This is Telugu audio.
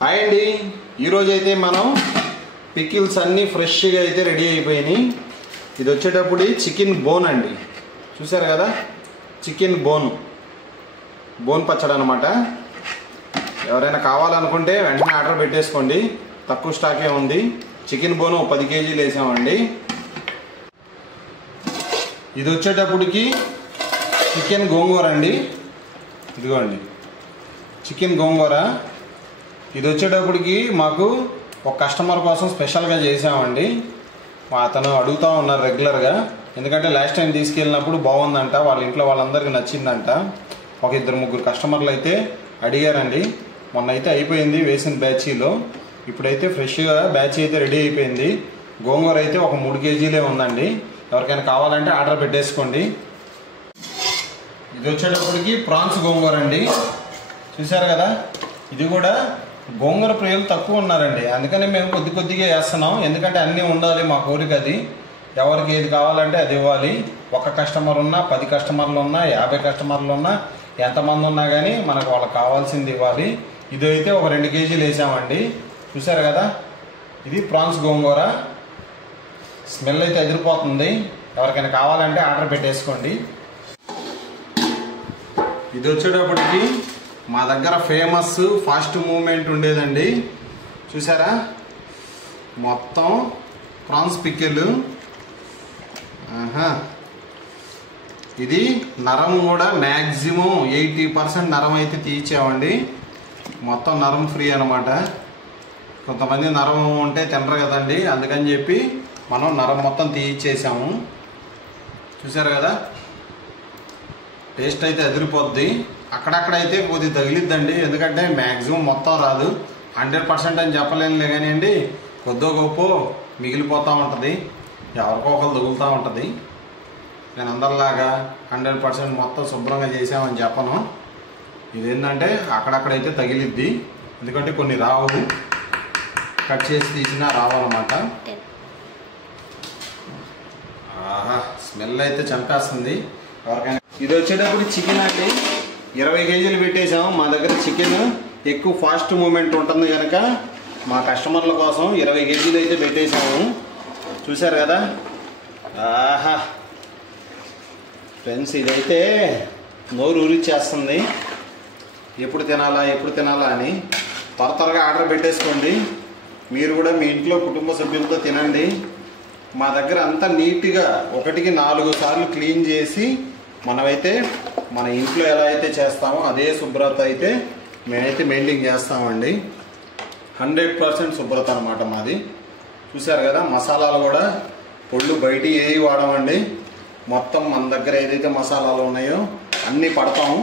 హాయ్ అండి, ఈరోజు అయితే మనం పికిల్స్ అన్నీ ఫ్రెష్గా అయితే రెడీ అయిపోయినాయి. ఇది వచ్చేటప్పుడు చికెన్ బోన్ అండి, చూసారు కదా, చికెన్ బోన్ పచ్చడి అనమాట. ఎవరైనా కావాలనుకుంటే వెంటనే ఆర్డర్ పెట్టేసుకోండి, తక్కువ స్టాకే ఉంది. చికెన్ బోన్ 10 కేజీలు వేసామండి. ఇది వచ్చేటప్పటికి చికెన్ గోంగూర అండి, ఇదిగోండి చికెన్ గోంగూర. ఇది వచ్చేటప్పటికి మాకు ఒక కస్టమర్ కోసం స్పెషల్గా చేసామండి. అతను అడుగుతూ ఉన్నారు రెగ్యులర్గా, ఎందుకంటే లాస్ట్ టైం తీసుకెళ్ళినప్పుడు బాగుందంట, వాళ్ళ ఇంట్లో వాళ్ళందరికీ నచ్చిందంట. ఒక 2-3 కస్టమర్లు అయితే అడిగారండి. మొన్న అయితే అయిపోయింది వేసిన బ్యాచీలో, ఇప్పుడైతే ఫ్రెష్గా బ్యాచ్ అయితే రెడీ అయిపోయింది. గోంగూర అయితే ఒక 3 కేజీలే ఉందండి. ఎవరికైనా కావాలంటే ఆర్డర్ పెట్టేసుకోండి. ఇది వచ్చేటప్పటికి ప్రాన్స్ గోంగూర అండి, చూసారు కదా. ఇది కూడా గోంగూర ప్రియులు తక్కువ ఉన్నారండి, అందుకని మేము కొద్దిగా వేస్తున్నాం. ఎందుకంటే అన్నీ ఉండాలి, మా కోరిక అది. ఎవరికి ఏది కావాలంటే అది ఇవ్వాలి. ఒక కస్టమర్ ఉన్నా, 10 కస్టమర్లు ఉన్నా, 50 కస్టమర్లు ఉన్నా, ఎంతమంది ఉన్నా కానీ మనకు వాళ్ళకి కావాల్సింది ఇవ్వాలి. ఇది అయితే ఒక 2 కేజీలు వేసామండి, చూసారు కదా. ఇది ప్రాన్స్ గోంగూర, స్మెల్ అయితే ఎదిరిపోతుంది. ఎవరికైనా కావాలంటే ఆర్డర్ పెట్టేసుకోండి. ఇది వచ్చేటప్పటికి మా దగ్గర ఫేమస్ ఫాస్ట్ మూమెంట్ ఉండేదండి, చూసారా. మొత్తం ప్రాన్స్ పికిల్. ఇది నరం కూడా మ్యాక్సిమం 80% నరం అయితే తీయించామండి. మొత్తం నరం ఫ్రీ అనమాట. కొంతమంది నరం ఉంటే తినరు కదండి, అందుకని చెప్పి మనం నరం మొత్తం తీయించేసాము, చూసారు కదా. టేస్ట్ అయితే ఎదిరిపోద్ది. అక్కడక్కడైతే కొద్ది తగిలిద్దండి, ఎందుకంటే మ్యాక్సిమం మొత్తం రాదు. 100% అని చెప్పలేనులే కానీ అండి, కొద్దో గొప్ప మిగిలిపోతూ ఉంటుంది, ఎవరికో ఒకరు తగులుతూ ఉంటుంది. నేను అందరిలాగా 100% మొత్తం శుభ్రంగా చేసామని చెప్పను. ఇదేంటంటే అక్కడక్కడైతే తగిలిద్ది, ఎందుకంటే కొన్ని రావు, కట్ చేసి తీసినా రావాలన్నమాట. ఆహా, స్మెల్ అయితే చంపేస్తుంది ఎవరికైనా. ఇది వచ్చేటప్పుడు చికెన్ అండి, 20 కేజీలు పెట్టేసాము. మా దగ్గర చికెన్ ఎక్కువ ఫాస్ట్ మూమెంట్ ఉంటుంది కనుక మా కస్టమర్ల కోసం 20 కేజీలు అయితే పెట్టేసాము, చూసారు కదా. ఆహా ఫ్రెండ్స్, ఇదైతే నోరు ఊరిచ్చేస్తుంది, ఎప్పుడు తినాలా అని. త్వరగా ఆర్డర్ పెట్టేసుకోండి. మీరు కూడా మీ ఇంట్లో కుటుంబ సభ్యులతో తినండి. మా దగ్గర అంతా నీట్గా 1కి 4 సార్లు క్లీన్ చేసి మనమైతే మన ఇంట్లో ఎలా అయితే చేస్తామో అదే శుభ్రత అయితే మేమైతే మెయింటైన్ చేస్తామండి. 100% శుభ్రత అనమాట మాది, చూసారు కదా. మసాలాలు కూడా పొళ్ళు బయట ఏవి వాడమండి, మొత్తం మన దగ్గర ఏదైతే మసాలాలు ఉన్నాయో అన్నీ పడతాము.